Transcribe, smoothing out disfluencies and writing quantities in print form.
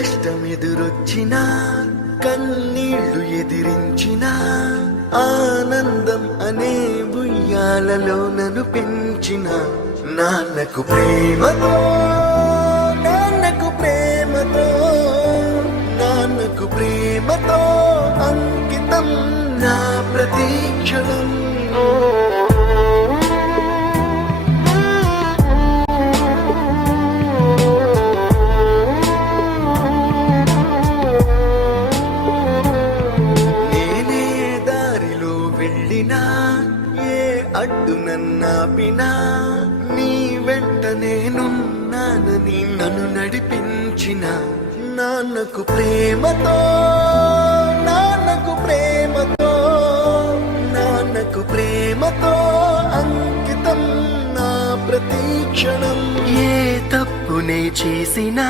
కష్టమెదురొచ్చినా కన్నీళ్లు ఎదిరించినా ఆనందం అనే ఉయ్యాలలో నన్ను పెంచిన నాన్నకు ప్రేమతో నాన్నకు ప్రేమతో నాన్నకు ప్రేమతో అంకితం నా ప్రతీక్షణం. నేనే దారిలో వెళ్ళినా ఏ అడ్డు నన్నాపినా నీ వెంట నేనున్నానని నన్ను నడిపించిన నాన్నకు ప్రేమతో నాన్నకు ప్రేమతో నాన్నకు ప్రేమతో అంకితం నా ప్రతీక్షణం. ఏ తప్పునే చేసినా